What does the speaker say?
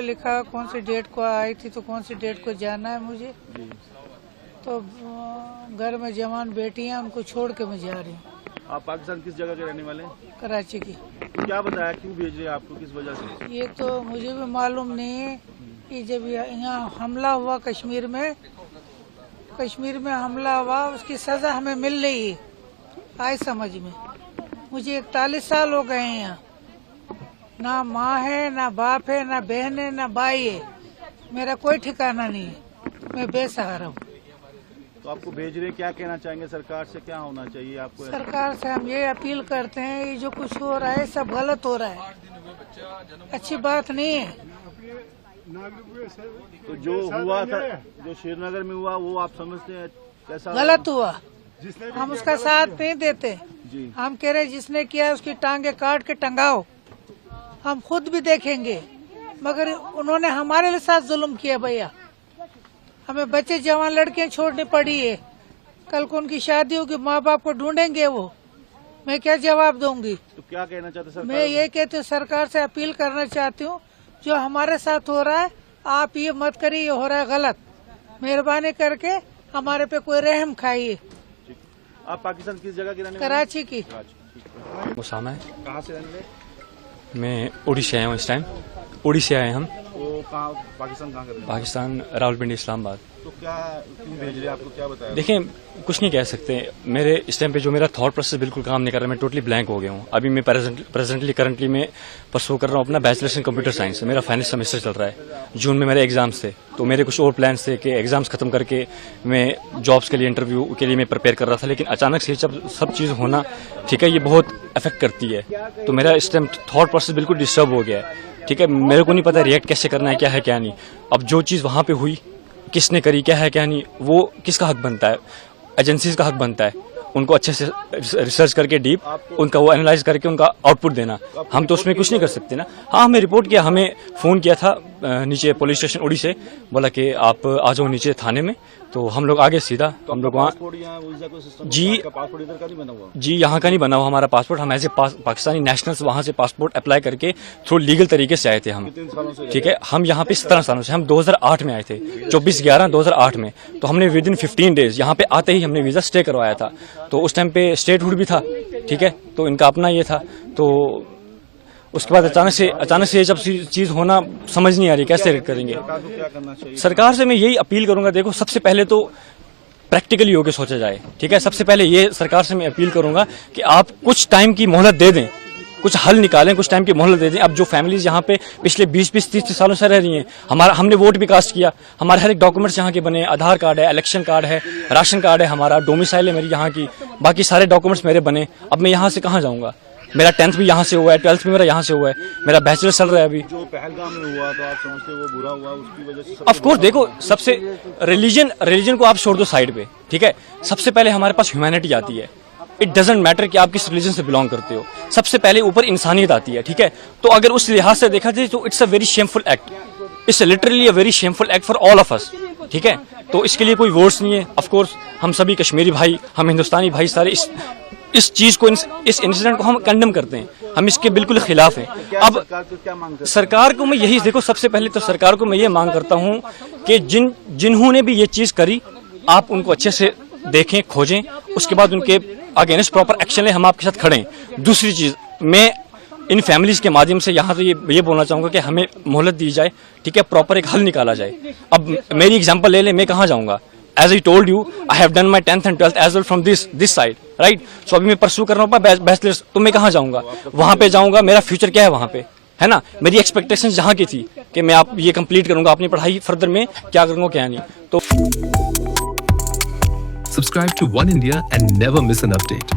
पे लिखा कौन सी डेट को आई थी, तो कौन सी डेट को जाना है मुझे। तो घर में जवान बेटी हैं, उनको छोड़ के मैं जा रही हूँ। आप पाकिस्तान किस जगह के रहने वाले हैं? कराची की। क्या बताया, क्यों भेज रहे हैं आपको, किस वजह से? ये तो मुझे भी मालूम नहीं है कि जब यहाँ हमला हुआ कश्मीर में हमला हुआ, उसकी सजा हमें मिल रही है। आए समझ में, मुझे 41 साल हो गए हैं यहाँ। ना माँ है, ना बाप है, ना बहन है, ना भाई है। मेरा कोई ठिकाना नहीं है, मैं बेसहारा हूँ। तो आपको भेज रहे हैं, क्या कहना चाहेंगे सरकार से, क्या होना चाहिए आपको? सरकार से हम ये अपील करते हैं, ये जो कुछ हो रहा है सब गलत हो रहा है, अच्छी बात नहीं है। तो जो हुआ था, जो श्रीनगर में हुआ, वो आप समझते हैं कैसा गलत हुआ? हम उसका साथ नहीं देते जी। हम कह रहे जिसने किया उसकी टांगे काट के टंगाओ, हम खुद भी देखेंगे। मगर उन्होंने हमारे साथ जुल्म किया भैया। हमें बच्चे जवान लड़कियां छोड़नी पड़ी है। कल को उनकी शादी होगी, माँ बाप को ढूंढेंगे वो, मैं क्या जवाब दूंगी? तो क्या कहना चाहते सरकार? मैं ये कहती हूँ, सरकार से अपील करना चाहती हूँ, जो हमारे साथ हो रहा है आप ये मत करिए, ये हो रहा है गलत। मेहरबानी करके हमारे पे कोई रहम खाइए। आप पाकिस्तान किस जगह के रहने वाले? कराची की। उसामा है। कहाँ से रहने वाले? मैं उड़ीसा आया हूँ इस टाइम। उड़ीसा आए हम। तो कहाँ, पाकिस्तान कहाँ कर रहे हैं? पाकिस्तान रावलपिंडी इस्लामाबाद। तो क्या, क्यों भेज रहे हैं, आपको क्या बताया? देखिए, कुछ नहीं कह सकते। मेरे इस टाइम पे जो मेरा थॉट प्रोसेस बिल्कुल काम नहीं कर रहा, मैं टोटली ब्लैंक हो गया हूँ। अभी मैं करंटली मैं परसू कर रहा हूँ अपना बैचलर्स इन कंप्यूटर साइंस। मेरा फाइनल सेमेस्टर चल रहा है। जून में मेरे एग्जाम्स थे, तो मेरे कुछ और प्लान्स थे कि एग्जाम्स खत्म करके मैं जॉब्स के लिए, इंटरव्यू के लिए मैं प्रिपेयर कर रहा था। लेकिन अचानक से जब सब चीज़ होना, ठीक है, ये बहुत अफेक्ट करती है। तो मेरा इस टाइम थॉट प्रोसेस बिल्कुल डिस्टर्ब हो गया है। ठीक है, मेरे को नहीं पता रिएक्ट कैसे करना है, क्या है क्या नहीं। अब जो चीज़ वहाँ पे हुई, किसने करी, क्या है क्या नहीं, वो किसका हक बनता है? एजेंसीज का हक बनता है उनको अच्छे से रिसर्च करके डीप उनका वो एनालाइज करके उनका आउटपुट देना। हम तो उसमें कुछ नहीं कर सकते ना। हाँ, हमें रिपोर्ट किया, हमें फ़ोन किया था नीचे पुलिस स्टेशन उड़ी से, बोला कि आप आ जाओ नीचे थाने में। तो हम लोग आगे सीधा, हम लोग वहाँ जी यहाँ का नहीं बना हुआ हमारा पासपोर्ट। हम एज ए पाकिस्तानी नेशनल्स वहाँ से पासपोर्ट अप्लाई करके थ्रू लीगल तरीके से आए थे हम। ठीक है, हम यहाँ पे 17 सालों से, हम 2008 में आए थे, 24/11/2008 में। तो हमने विद इन 15 डेज यहाँ पे आते ही हमने वीज़ा स्टे करवाया था। तो उस टाइम पे स्टेटहुड भी था, ठीक है, तो इनका अपना ये था। तो उसके बाद अचानक से जब चीज़ होना समझ नहीं आ रही कैसे करेंगे। सरकार से मैं यही अपील करूंगा, देखो सबसे पहले तो प्रैक्टिकली होकर सोचा जाए। ठीक है, सबसे पहले ये सरकार से मैं अपील करूंगा कि आप कुछ टाइम की मोहलत दे दें, कुछ हल निकालें, कुछ टाइम की मोहलत दे दें। अब जो फैमिलीज यहाँ पे पिछले 20-30 सालों से रह रही हैं, हमने वोट भी कास्ट किया, हमारे हर एक डॉक्यूमेंट्स यहाँ के बने, आधार कार्ड है, इलेक्शन कार्ड है, राशन कार्ड है, हमारा डोमिसाइल है मेरी यहाँ की, बाकी सारे डॉक्यूमेंट्स मेरे बने। अब मैं यहाँ से कहाँ जाऊँगा? मेरा 10th भी यहाँ से हुआ है, 12th भी मेरा यहाँ से हुआ है, मेरा बैचलर चल रहा है अभी। जो पहलगाम में हुआ तो आप समझते वो बुरा हुआ, उसकी वजह से? ऑफ कोर्स, देखो सबसे रिलीजन को आप छोड़ दो साइड पे, ठीक है, सबसे पहले हमारे पास ह्यूमैनिटी आती है। इट डजेंट मैटर कि आप किस रिलीजन से बिलोंग करते हो, सबसे पहले ऊपर इंसानियत आती है। ठीक है, तो अगर उस लिहाज से देखा जाए तो it's a very shameful act, it's literally a very shameful act for all of us. ठीक है, तो इसके लिए कोई वर्ड्स नहीं है। ऑफ कोर्स हम सभी कश्मीरी भाई, हम हिंदुस्तानी भाई सारे इस चीज को, इस इंसिडेंट को हम कंडेम करते हैं, हम इसके बिल्कुल खिलाफ हैं। अब सरकार को मैं यही, देखो सबसे पहले तो सरकार को मैं ये मांग करता हूं कि जिन्होंने भी ये चीज करी, आप उनको अच्छे से देखें, खोजें, उसके बाद उनके अगेंस्ट प्रॉपर एक्शन लें, हम आपके साथ खड़े हैं। दूसरी चीज, मैं इन फैमिलीज के माध्यम से यहाँ तो ये बोलना चाहूंगा कि हमें मोहलत दी जाए, ठीक है, प्रॉपर एक हल निकाला जाए। अब मेरी एग्जांपल ले लें, मैं कहाँ जाऊंगा? As I told you, I have done my 10th and 12th as well from this side, right? So अभी मैं परसू कर रहा हूँ बैचलर्स, तो मैं कहाँ जाऊँगा? वहाँ पे जाऊँगा, मेरा फ्यूचर क्या है वहाँ पे, है ना? मेरी एक्सपेक्टेशंस जहाँ की थी कि मैं आप ये कंप्लीट करूँगा, अपनी पढ़ाई फर्दर में क्या करूँगा क्या नहीं। तो Subscribe to One India and never miss an update.